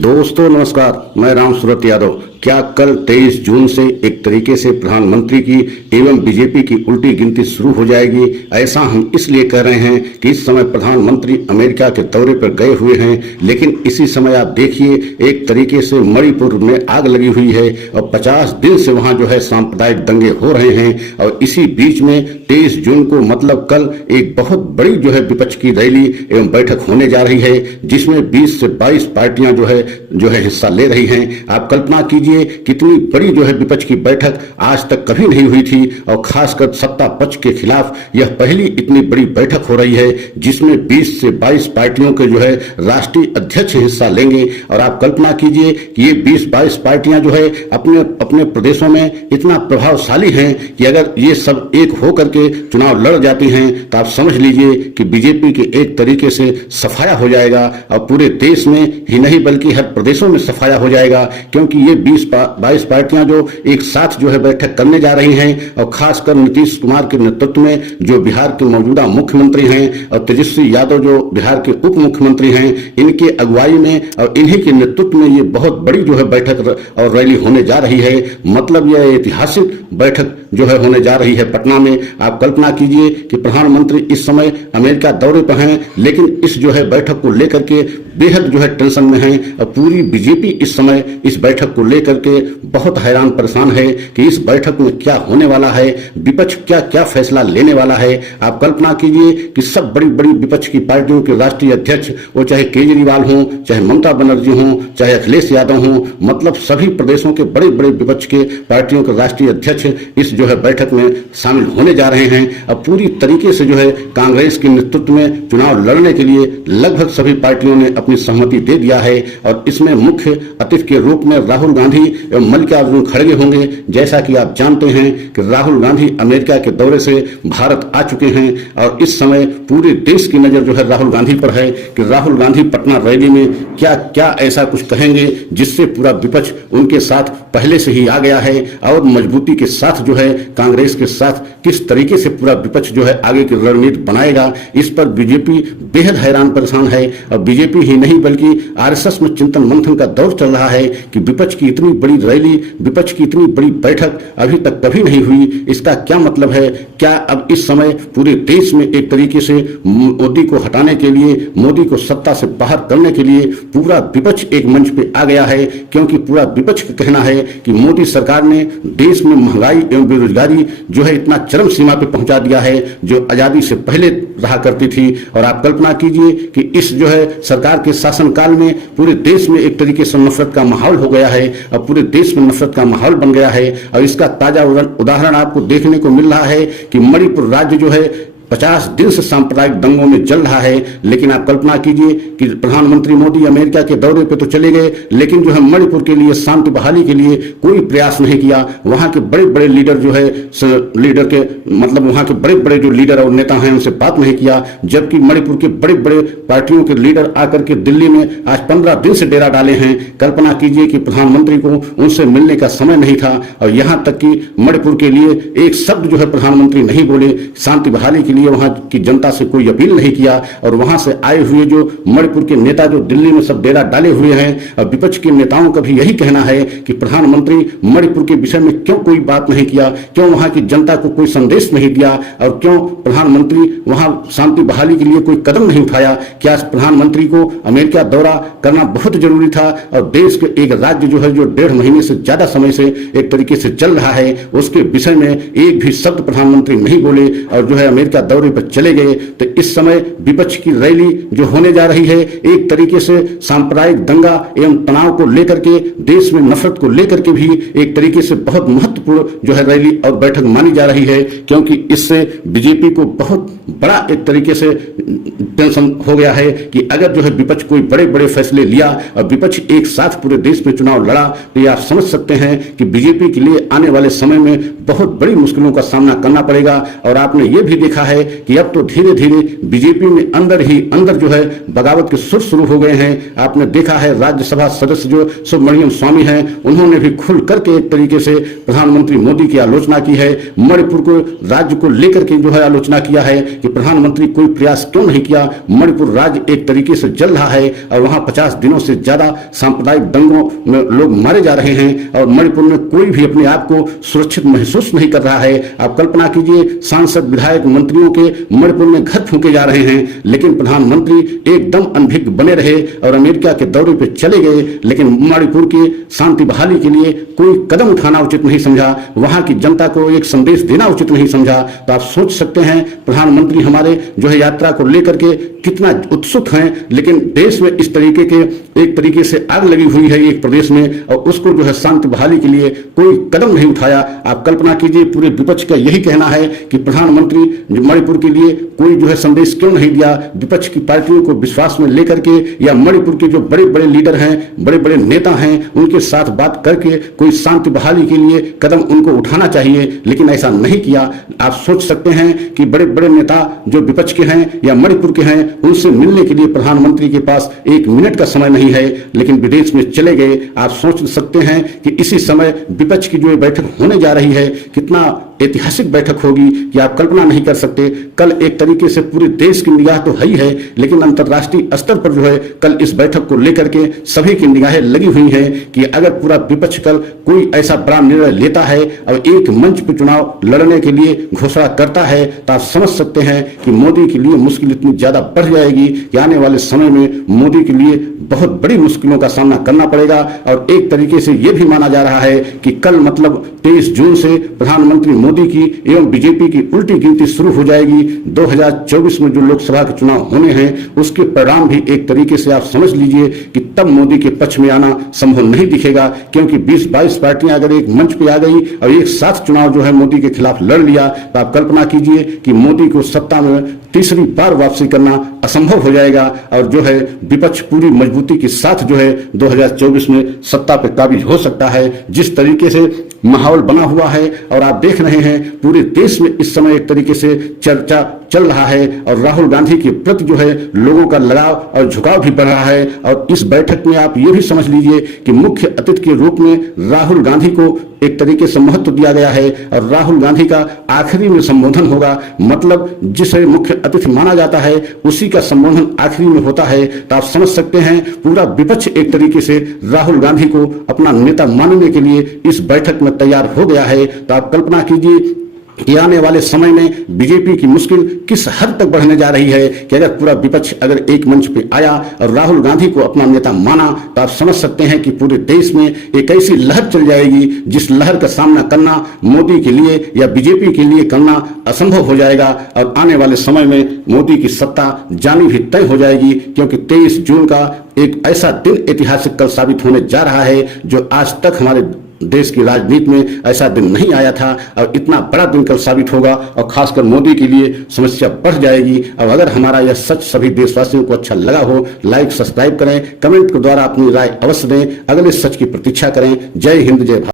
दोस्तों नमस्कार, मैं राम सूरत यादव। क्या कल 23 जून से एक तरीके से प्रधानमंत्री की एवं बीजेपी की उल्टी गिनती शुरू हो जाएगी? ऐसा हम इसलिए कह रहे हैं कि इस समय प्रधानमंत्री अमेरिका के दौरे पर गए हुए हैं, लेकिन इसी समय आप देखिए एक तरीके से मणिपुर में आग लगी हुई है और 50 दिन से वहां जो है सांप्रदायिक दंगे हो रहे हैं। और इसी बीच में 23 जून को मतलब कल एक बहुत बड़ी जो है विपक्ष की रैली एवं बैठक होने जा रही है, जिसमें 20 से 22 पार्टियां जो है हिस्सा ले रही हैं। आप कल्पना कीजिए कितनी बड़ी जो है विपक्ष की बैठक आज तक कभी नहीं हुई थी और खासकर सत्ता पक्ष के खिलाफ यह पहली इतनी बड़ी बैठक हो रही है, जिसमें 20 से 22 पार्टियों के जो है राष्ट्रीय अध्यक्ष हिस्सा लेंगे। और आप कल्पना कीजिए कि ये 20-22 पार्टियां जो है अपने अपने प्रदेशों में इतना प्रभावशाली हैं कि अगर ये सब एक होकर के चुनाव लड़ जाती हैं तो आप समझ लीजिए कि बीजेपी के एक तरीके से सफाया हो जाएगा और पूरे देश में ही नहीं बल्कि हर प्रदेशों में सफाया हो जाएगा, क्योंकि ये 20-22 पार्टियां जो एक साथ जो है बैठक करने जा रही हैं और खासकर नीतीश कुमार के नेतृत्व में जो बिहार के मौजूदा मुख्यमंत्री हैं और तेजस्वी यादव जो बिहार के उप मुख्यमंत्री हैं, इनके अगुवाई में और इन्हीं के नेतृत्व में ये बहुत बड़ी जो है बैठक और रैली होने जा रही है। मतलब यह ऐतिहासिक बैठक जो है होने जा रही है पटना में। आप कल्पना कीजिए कि प्रधानमंत्री इस समय अमेरिका दौरे पर हैं, लेकिन इस जो है बैठक को लेकर के बेहद जो है टेंशन में है और पूरी बीजेपी इस समय इस बैठक को लेकर के बहुत हैरान परेशान है कि इस बैठक में क्या होने वाला है, विपक्ष क्या क्या फैसला लेने वाला है। आप कल्पना कीजिए कि सब बड़ी बड़ी विपक्ष की पार्टियों के राष्ट्रीय अध्यक्ष, वो चाहे केजरीवाल हों, चाहे ममता बनर्जी हों, चाहे अखिलेश यादव हों, मतलब सभी प्रदेशों के बड़े बड़े विपक्ष के पार्टियों के राष्ट्रीय अध्यक्ष इस जो है बैठक में शामिल होने जा रहे हैं। अब पूरी तरीके से जो है कांग्रेस के नेतृत्व में चुनाव लड़ने के लिए लगभग सभी पार्टियों ने अपनी सहमति दे दिया है और इसमें मुख्य अतिथि के रूप में राहुल गांधी एवं मल्लिकार्जुन खड़गे होंगे। जैसा कि आप जानते हैं कि राहुल गांधी अमेरिका के दौरे से भारत आ चुके हैं और इस समय पूरे देश की नजर जो है राहुल गांधी पर है कि राहुल गांधी पटना रैली में क्या क्या ऐसा कुछ कहेंगे जिससे पूरा विपक्ष उनके साथ पहले से ही आ गया है और मजबूती के साथ जो है कांग्रेस के साथ किस तरीके से पूरा विपक्ष जो है आगे की रणनीति बनाएगा। इस पर बीजेपी बेहद हैरान परेशान है और बीजेपी ही नहीं बल्कि आरएसएस में चिंतन मंथन का दौर चल रहा है कि विपक्ष की इतनी बड़ी रैली, विपक्ष की इतनी बड़ी बैठक अभी तक कभी नहीं हुई। इसका क्या मतलब है? क्या अब इस समय पूरे देश में एक तरीके से मोदी को हटाने के लिए, मोदी को सत्ता से बाहर करने के लिए पूरा विपक्ष एक मंच पे आ गया है? क्योंकि पूरा विपक्ष का कहना है कि मोदी सरकार ने देश में महंगाई एवं बेरोजगारी जो है इतना चरम सीमा पे पहुंचा दिया है जो आजादी से पहले रहा करती थी। और आप कल्पना कीजिए कि इस जो है सरकार के शासनकाल में पूरे देश में एक तरीके से नफरत का माहौल हो गया है और पूरे देश में नफरत का माहौल बन गया है। और इसका ताजा उदाहरण आपको देखने को मिल रहा है कि मणिपुर राज्य जो है 50 दिन से सांप्रदायिक दंगों में जल रहा है। लेकिन आप कल्पना कीजिए कि प्रधानमंत्री मोदी अमेरिका के दौरे पे तो चले गए, लेकिन जो है मणिपुर के लिए शांति बहाली के लिए कोई प्रयास नहीं किया। वहां के बड़े बड़े लीडर जो है लीडर के मतलब वहां के बड़े बड़े जो लीडर और नेता हैं उनसे बात नहीं किया, जबकि मणिपुर के बड़े बड़े पार्टियों के लीडर आकर के दिल्ली में आज 15 दिन से डेरा डाले हैं। कल्पना कीजिए कि प्रधानमंत्री को उनसे मिलने का समय नहीं था और यहां तक कि मणिपुर के लिए एक शब्द जो है प्रधानमंत्री नहीं बोले। शांति बहाली के लिए वहां की जनता से कोई अपील नहीं किया और वहां से आए हुए जो मणिपुर के नेता जो दिल्ली में सब डेरा डाले हुए हैं और विपक्ष के नेताओं का भी यही कहना है कि प्रधानमंत्री मणिपुर के विषय में क्यों कोई बात नहीं किया, क्यों वहां की जनता को कोई संदेश नहीं दिया और क्यों प्रधानमंत्री वहां शांति बहाली के लिए कोई कदम नहीं उठाया। क्या प्रधानमंत्री को अमेरिका दौरा करना बहुत जरूरी था और देश के एक राज्य जो है जो 1.5 महीने से ज्यादा समय से एक तरीके से चल रहा है उसके विषय में एक भी शब्द प्रधानमंत्री नहीं बोले और जो है अमेरिका दौरे पर चले गए। तो इस समय विपक्ष की रैली जो होने जा रही है एक तरीके से सांप्रदायिक दंगा एवं तनाव को लेकर के, देश में नफरत को लेकर के भी एक तरीके से बहुत महत्वपूर्ण जो है रैली और बैठक मानी जा रही है, क्योंकि इससे बीजेपी को बहुत बड़ा एक तरीके से टेंशन हो गया है कि अगर जो है विपक्ष कोई बड़े बड़े फैसले लिया और विपक्ष एक साथ पूरे देश में चुनाव लड़ा तो ये आप समझ सकते हैं कि बीजेपी के लिए आने वाले समय में बहुत बड़ी मुश्किलों का सामना करना पड़ेगा। और आपने ये भी देखा है कि अब तो धीरे धीरे बीजेपी में अंदर ही अंदर जो है बगावत के सुर शुरू हो गए हैं। आपने देखा है राज्यसभा सदस्य जो सुब्रमण्यम स्वामी हैं उन्होंने भी खुल करके एक तरीके से प्रधानमंत्री प्रधानमंत्री मोदी की आलोचना की है, मणिपुर को राज्य को लेकर के जो है आलोचना किया है कि प्रधानमंत्री कोई प्रयास क्यों नहीं किया। मणिपुर राज्य एक तरीके से जल रहा है और वहां 50 दिनों से ज्यादा सांप्रदायिक दंगों में लोग मारे जा रहे हैं और मणिपुर में कोई भी अपने आप को सुरक्षित महसूस नहीं कर रहा है। आप कल्पना कीजिए, सांसद विधायक मंत्रियों के मणिपुर में घर फूंके जा रहे हैं, लेकिन प्रधानमंत्री एकदम अनभिज्ञ बने रहे और अमेरिका के दौरे पर चले गए, लेकिन मणिपुर की शांति बहाली के लिए कोई कदम उठाना उचित नहीं समझा, वहां की जनता को एक संदेश देना उचित नहीं समझा। तो आप सोच सकते हैं प्रधानमंत्री हमारे जो है यात्रा को लेकर के कितना उत्सुक हैं, लेकिन देश में इस तरीके के एक तरीके से आग लगी हुई है एक प्रदेश में और उसको जो है शांति बहाली के लिए कोई कदम नहीं उठाया। आप कल्पना कीजिए, पूरे विपक्ष का यही कहना है कि प्रधानमंत्री मणिपुर के लिए कोई जो है संदेश क्यों नहीं दिया। विपक्ष की पार्टियों को विश्वास में लेकर के या मणिपुर के जो बड़े बड़े लीडर हैं, बड़े बड़े नेता हैं, उनके साथ बात करके कोई शांति बहाली के लिए कदम उनको उठाना चाहिए, लेकिन ऐसा नहीं किया। आप सोच सकते हैं कि बड़े बड़े नेता जो विपक्ष के हैं या मणिपुर के हैं, उनसे मिलने के लिए प्रधानमंत्री के पास 1 मिनट का समय नहीं है, लेकिन विदेश में चले गए। आप सोच सकते हैं कि इसी समय विपक्ष की जो बैठक होने जा रही है, कितना ऐतिहासिक बैठक होगी कि आप कल्पना नहीं कर सकते। कल एक तरीके से पूरे देश की निगाह तो है ही है, लेकिन अंतर्राष्ट्रीय स्तर पर जो है कल इस बैठक को लेकर के सभी की निगाहें लगी हुई हैं कि अगर पूरा विपक्ष कल कोई ऐसा बड़ा निर्णय लेता है और एक मंच पर चुनाव लड़ने के लिए घोषणा करता है, तो आप समझ सकते हैं कि मोदी के लिए मुश्किल इतनी ज्यादा बढ़ जाएगी कि आने वाले समय में मोदी के लिए बहुत बड़ी मुश्किलों का सामना करना पड़ेगा। और एक तरीके से यह भी माना जा रहा है कि कल मतलब 23 जून से प्रधानमंत्री मोदी की एवं बीजेपी की उल्टी गिनती शुरू हो जाएगी। 2024 में जो लोकसभा के चुनाव होने हैं, उसके परिणाम भी एक तरीके से आप समझ लीजिए कि तब मोदी के पक्ष में आना संभव नहीं दिखेगा, क्योंकि 20-22 पार्टियां अगर एक मंच पे आ गई और एक साथ चुनाव जो है मोदी के खिलाफ लड़ लिया, तो आप कल्पना कीजिए कि मोदी को सत्ता में तीसरी बार वापसी करना असंभव हो जाएगा और जो है विपक्ष पूरी मजबूती के साथ जो है 2024 में सत्ता पर काबिज हो सकता है। जिस तरीके से माहौल बना हुआ है और आप देख रहे हैं पूरे देश में इस समय एक तरीके से चर्चा चल रहा है और राहुल गांधी के प्रति जो है लोगों का लगाव और झुकाव भी बढ़ रहा है। और इस बैठक में आप ये भी समझ लीजिए कि मुख्य अतिथि के रूप में राहुल गांधी को एक तरीके से महत्व दिया गया है और राहुल गांधी का आखिरी में संबोधन होगा, मतलब जिसे मुख्य अतिथि माना जाता है उसी का संबोधन आखिरी में होता है। तो आप समझ सकते हैं पूरा विपक्ष एक तरीके से राहुल गांधी को अपना नेता मानने के लिए इस बैठक में तैयार हो गया है। तो आप कल्पना कीजिए कि आने वाले समय में बीजेपी की मुश्किल किस हद तक बढ़ने जा रही है कि अगर पूरा विपक्ष अगर एक मंच पे आया और राहुल गांधी को अपना नेता माना, तो आप समझ सकते हैं कि पूरे देश में एक ऐसी लहर चल जाएगी जिस लहर का सामना करना मोदी के लिए या बीजेपी के लिए करना असंभव हो जाएगा और आने वाले समय में मोदी की सत्ता जानी भी तय हो जाएगी, क्योंकि 23 जून का एक ऐसा दिन ऐतिहासिक कल साबित होने जा रहा है जो आज तक हमारे देश की राजनीति में ऐसा दिन नहीं आया था और इतना बड़ा दिन कल साबित होगा और खासकर मोदी के लिए समस्या बढ़ जाएगी। और अगर हमारा यह सच सभी देशवासियों को अच्छा लगा हो, लाइक सब्सक्राइब करें, कमेंट के द्वारा अपनी राय अवश्य दें, अगले सच की प्रतीक्षा करें। जय हिंद, जय भारत।